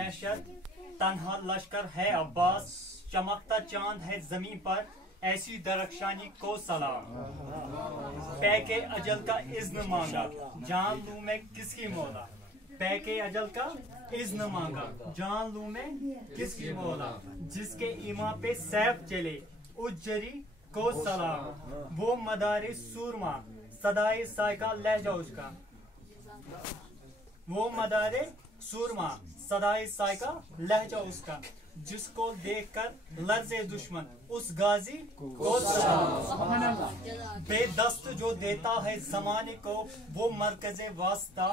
मैशत, तन्हा लश्कर है अब्बास, चमकता चांद है जमीन पर, ऐसी दरख्शानी को सलाम। पैके अजल का इज़्न मांगा, जान लूं मैं किसकी मौला। पैके अजल का इज़्न मांगा, जान लूं मैं किसकी मौला। जिसके ईमा पे सैफ चले, उज्जरी को सलाम। वो मदारे सूरमा, सदाए साइका लहजा उसका। वो मदारे सूरमा, सदाए साइका लहजा उसका। जिसको देखकर लर्जे दुश्मन, उस गाजी को सलाम। बेदस्त जो देता है जमाने को, वो मरकज़े वास्ता।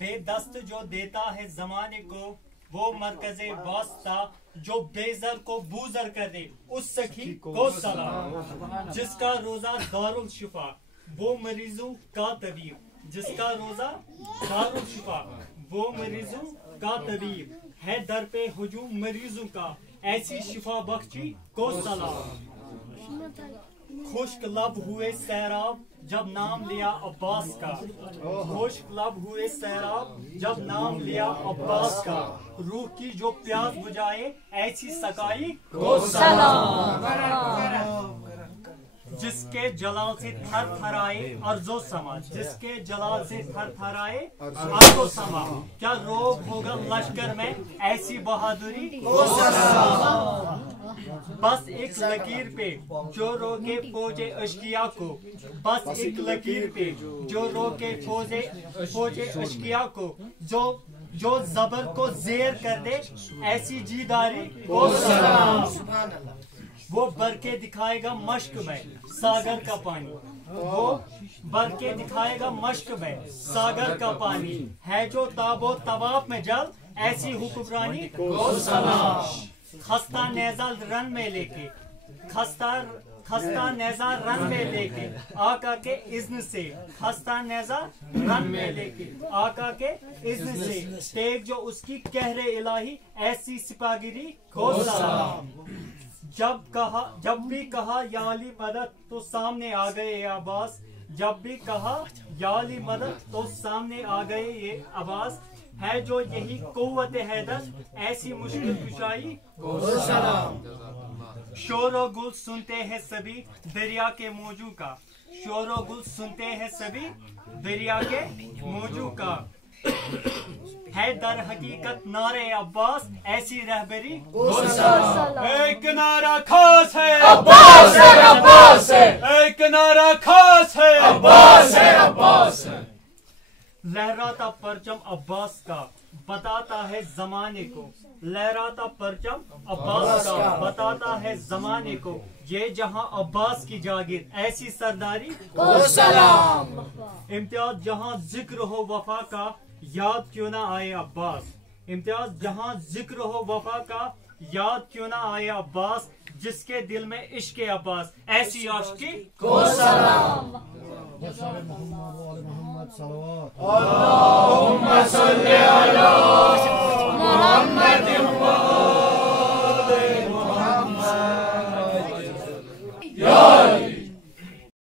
बेदस्त जो देता है जमाने को, वो मरकज़े वास्ता। जो बेज़र को बूज़र कर दे, उस सखी को सलाम। जिसका रोजा दारुल शिफा, वो मरीजों का तबीब। जिसका रोजा दारुल शिफा, वो मरीजों का तबीब। है दर पे हुजूम मरीजों का, ऐसी शिफा बख्शी को सलाम। खुश्क लब हुए सैराब, जब नाम लिया अब्बास का। खुश्क लब हुए सैराब, जब नाम लिया अब्बास का। रूह की जो प्यास बुझाए, ऐसी सकाई को सलाम। जिसके जलाल से थर थराए अर्जो समा। जिसके जलाल से थर थराए अर्जो समा। क्या रोग होगा लश्कर में, ऐसी बहादुरी को सलाम। बस एक लकीर पे जो रोके फौजे अश्किया को। बस एक लकीर पे जो रोके फौजे अश्किया को। जो जबर को जेर कर दे, ऐसी जीदारी को सलाम। वो भर के दिखाएगा मश्क में सागर का पानी। वो भर के दिखाएगा मश्क में सागर का पानी। है जो ताबो तवाफ में जल, ऐसी हुक्मरानी को सलाम। खस्ता नेजा रन में लेके, खस्ता नेजा रन में लेके, आका के इज़्न से। खस्ता नेजा रन में लेके, आका के इज़्न से। तेग जो उसकी कहरे इलाही, ऐसी सिपागिरी को सलाम। जब भी कहा या अली मदद, तो सामने आ गए ये अब्बास। जब भी कहा या अली मदद, तो सामने आ गए ये अब्बास। है जो यही कुव्वत हैदर, ऐसी मुश्किल कुशाई को सलाम। शोर व गुल सुनते हैं सभी दरिया के मौजू का। शोर व गुल सुनते हैं सभी दरिया के मौजू का। है दर हकीकत नारे अब्बास, ऐसी रहबरी को सलाम। एक नारा खास है अब्बास है, अब्बास है। एक नारा खास है अब्बास है, अब्बास है। लहराता परचम अब्बास का, बताता है जमाने को। लहराता परचम अब्बास का, बताता है जमाने को। ये जहां अब्बास की जागीर, ऐसी सरदारी को सलाम। इम्तियाज जहां जिक्र हो वफा का, याद क्यों ना आए अब्बास। इम्तियाज जहां जिक्र हो वफा का, याद क्यों ना आए अब्बास। जिसके दिल में इश्क अब्बास, ऐसी आशिकी को सलाम। मोहम्मद सल्लल्लाहु अल्लाहुम्मा सल्ली